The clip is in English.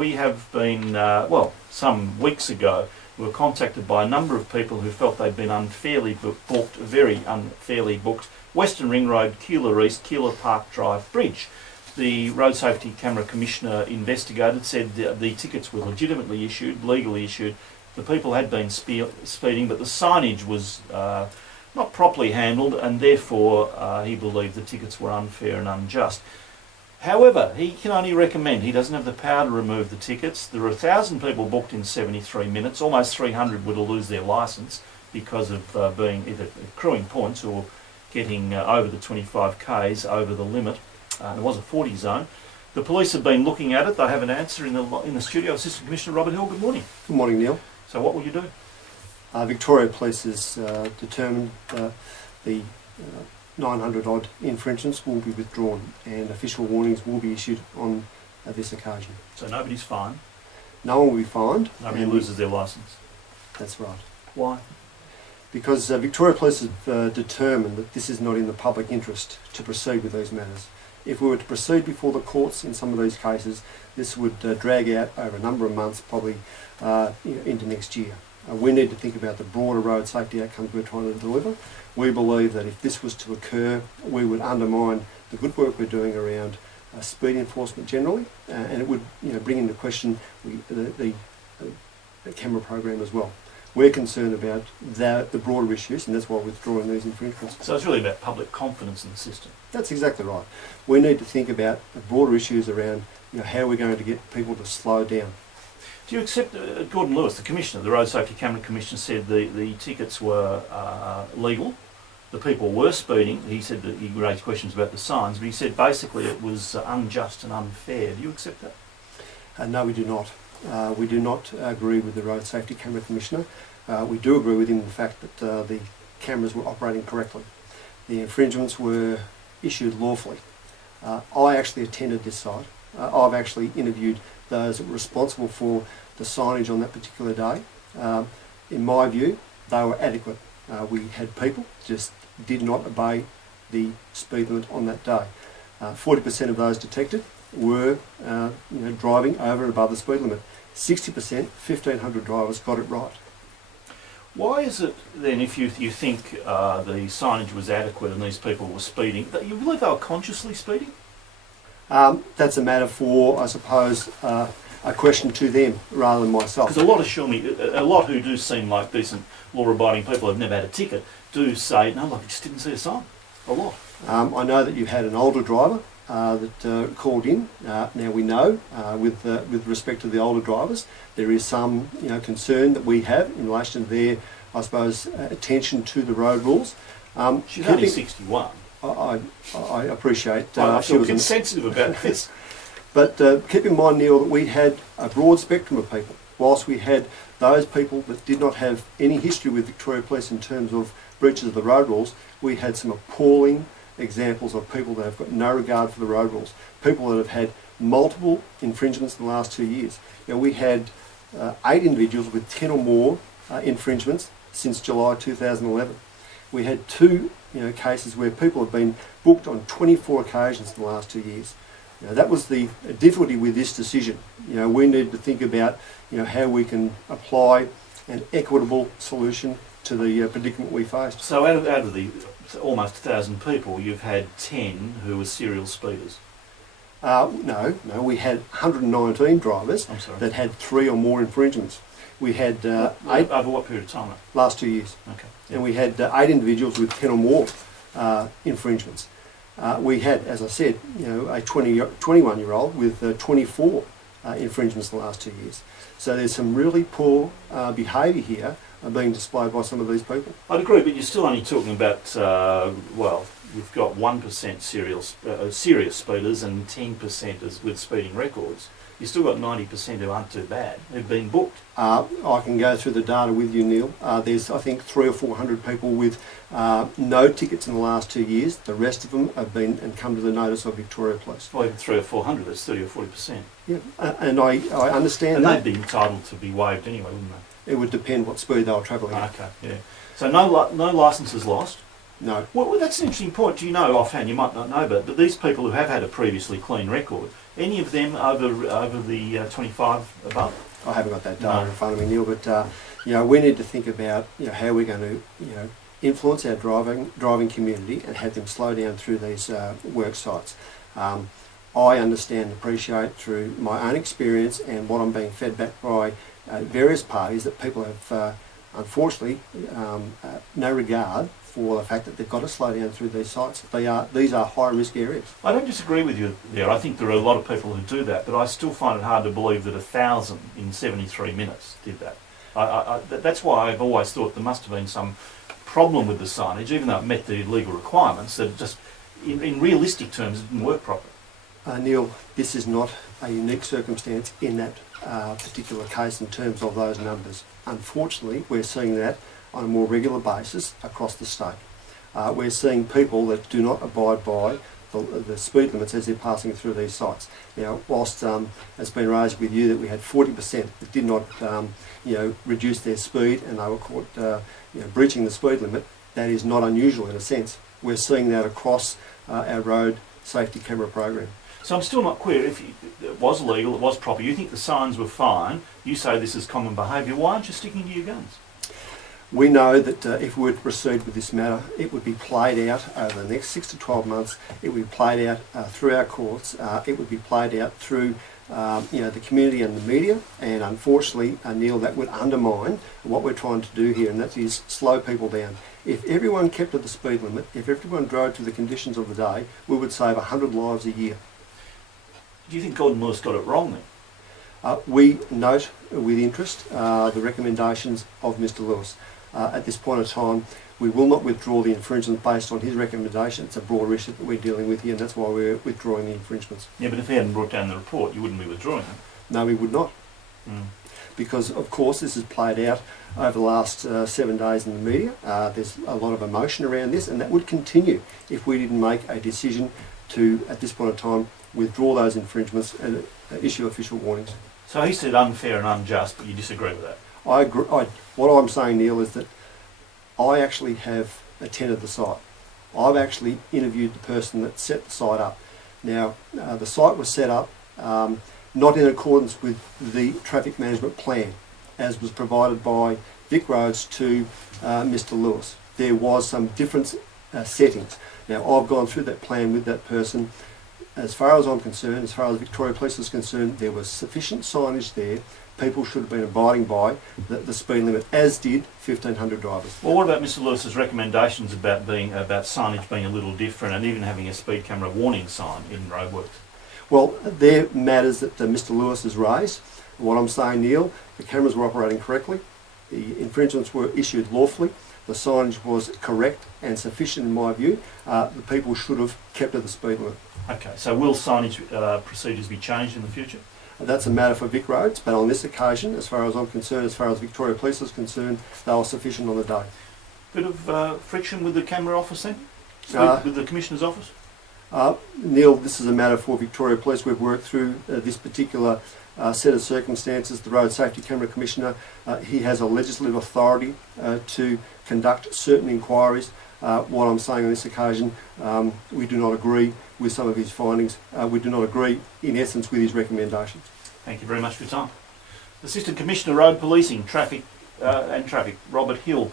we have been, some weeks ago, we were contacted by a number of people who felt they'd been unfairly booked, very unfairly booked, Western Ring Road, Keilor East, Keilor Park Drive Bridge. The Road Safety Camera Commissioner investigated, said the tickets were legitimately issued, legally issued. The people had been speeding, but the signage was not properly handled, and therefore he believed the tickets were unfair and unjust. However, he can only recommend, he doesn't have the power to remove the tickets. There are 1,000 people booked in 73 minutes, almost 300 would lose their licence because of being either accruing points or getting over the 25 k's over the limit. There was a 40 zone. The police have been looking at it. They have an answer in the studio. Assistant Commissioner Robert Hill, good morning. Good morning, Neil. So what will you do? Victoria Police has determined the 900 odd infringements will be withdrawn and official warnings will be issued on this occasion. So nobody's fined? No one will be fined. Nobody loses their licence? That's right. Why? Because Victoria Police have determined that this is not in the public interest to proceed with these matters. If we were to proceed before the courts in some of these cases, this would drag out over a number of months, probably into next year. We need to think about the broader road safety outcomes we're trying to deliver. We believe that if this was to occur, we would undermine the good work we're doing around speed enforcement generally, and it would bring into question the camera program as well. We're concerned about the broader issues, and that's why we're withdrawing these infringements. So it's really about public confidence in the system? That's exactly right. We need to think about the broader issues around how we're going to get people to slow down. Do you accept, Gordon Lewis, the Commissioner, the Road Safety Camera Commissioner, said the tickets were legal, the people were speeding. He said that he raised questions about the signs, but he said basically it was unjust and unfair. Do you accept that? No, we do not. We do not agree with the Road Safety Camera Commissioner. We do agree with him in the fact that the cameras were operating correctly. The infringements were issued lawfully. I actually attended this site. I've actually interviewed those that were responsible for the signage on that particular day. In my view, they were adequate. We had people just did not obey the speed limit on that day. 40% of those detected were driving over and above the speed limit. 60%, 1,500 drivers got it right. Why is it then, if you think the signage was adequate and these people were speeding, that you believe they were consciously speeding? That's a matter for, I suppose, a question to them rather than myself. Because a lot who do seem like decent law-abiding people who've never had a ticket do say, no, look, I just didn't see a sign. A lot. I know that you've had an older driver that called in. Now we know, with respect to the older drivers, there is some concern that we have in relation to their, I suppose, attention to the road rules. She's only 61. I appreciate. I feel sensitive about this. But keep in mind, Neil, that we had a broad spectrum of people. Whilst we had those people that did not have any history with Victoria Police in terms of breaches of the road rules, we had some appalling examples of people that have got no regard for the road rules. People that have had multiple infringements in the last 2 years. We had 8 individuals with 10 or more infringements since July 2011. We had 2 cases where people have been booked on 24 occasions in the last 2 years. That was the difficulty with this decision. We need to think about how we can apply an equitable solution to the predicament we faced. So out of the almost 1,000 people, you've had 10 who were serial speeders? No, we had 119 drivers that had 3 or more infringements. We had 8... Over what period of time? Last 2 years. Okay. Yeah. And we had 8 individuals with 10 or more infringements. We had, as I said, a 21-year-old with 24 infringements in the last 2 years. So there's some really poor behaviour here being displayed by some of these people. I'd agree, but you're still only talking about, we've got 1% serious speeders and 10% with speeding records. You've still got 90% who aren't too bad, who've been booked. I can go through the data with you, Neil. There's, I think, 300 or 400 people with no tickets in the last 2 years. The rest of them have been and come to the notice of Victoria Police. Well, even 300 or 400, that's 30 or 40%. Yeah, and I understand and that. And they'd be entitled to be waived anyway, wouldn't they? It would depend what speed they were travelling at. Okay, yeah. So no licences lost? No. Well, that's an interesting point. Do you know offhand? You might not know, but these people who have had a previously clean record, any of them over the 25 above? I haven't got that data No. in front of me, Neil, but we need to think about how we're going to influence our driving community and have them slow down through these work sites. I understand and appreciate through my own experience and what I'm being fed back by various parties that people have unfortunately no regard for the fact that they've got to slow down through these sites. These are high risk areas. I don't disagree with you there. I think there are a lot of people who do that, but I still find it hard to believe that 1,000 in 73 minutes did that. That's why I've always thought there must have been some problem with the signage, even though it met the legal requirements, that it just, in realistic terms, it didn't work properly. Neil, this is not a unique circumstance in that particular case in terms of those numbers. Unfortunately, we're seeing that on a more regular basis across the state. We're seeing people that do not abide by the speed limits as they're passing through these sites. Now, whilst it's been raised with you that we had 40% that did not reduce their speed and they were caught breaching the speed limit, that is not unusual in a sense. We're seeing that across our road safety camera program. So I'm still not clear. If it was legal, it was proper, you think the signs were fine, you say this is common behaviour, why aren't you sticking to your guns? We know that if we were to proceed with this matter, it would be played out over the next 6 to 12 months. It would be played out through our courts. It would be played out through the community and the media. And unfortunately, Neil, that would undermine what we're trying to do here, and that is slow people down. If everyone kept to the speed limit, if everyone drove to the conditions of the day, we would save 100 lives a year. Do you think Gordon Lewis got it wrong then? We note with interest the recommendations of Mr Lewis. At this point in time, we will not withdraw the infringement based on his recommendation. It's a broader issue that we're dealing with here, and that's why we're withdrawing the infringements. Yeah, but if he hadn't brought down the report, you wouldn't be withdrawing them. No, we would not. Because, of course, this has played out over the last 7 days in the media. There's a lot of emotion around this, and that would continue if we didn't make a decision to, at this point in time, withdraw those infringements and issue official warnings. So he said unfair and unjust, but you disagree with that? I agree. What I'm saying, Neil, is that I actually have attended the site. I've actually interviewed the person that set the site up. Now, the site was set up not in accordance with the traffic management plan as was provided by Vic Roads to Mr Lewis. There was some different settings. Now, I've gone through that plan with that person. As far as I'm concerned, as far as Victoria Police is concerned, there was sufficient signage there. People should have been abiding by the speed limit, as did 1,500 drivers. Well, what about Mr Lewis's recommendations about signage being a little different and even having a speed camera warning sign in roadworks? Well, they're matters that Mr Lewis has raised. What I'm saying, Neil, the cameras were operating correctly, the infringements were issued lawfully, the signage was correct and sufficient in my view. The people should have kept to the speed limit. Okay, so will signage procedures be changed in the future? That's a matter for Vic Roads, but on this occasion, as far as I'm concerned, as far as Victoria Police is concerned, they were sufficient on the day. Bit of friction with the camera office then? With the Commissioner's office? Neil, this is a matter for Victoria Police. We've worked through this particular set of circumstances. The Road Safety Camera Commissioner, he has a legislative authority to conduct certain inquiries. What I'm saying on this occasion, we do not agree with some of his findings. We do not agree, in essence, with his recommendations. Thank you very much for your time. Assistant Commissioner Road Policing, Traffic, Robert Hill.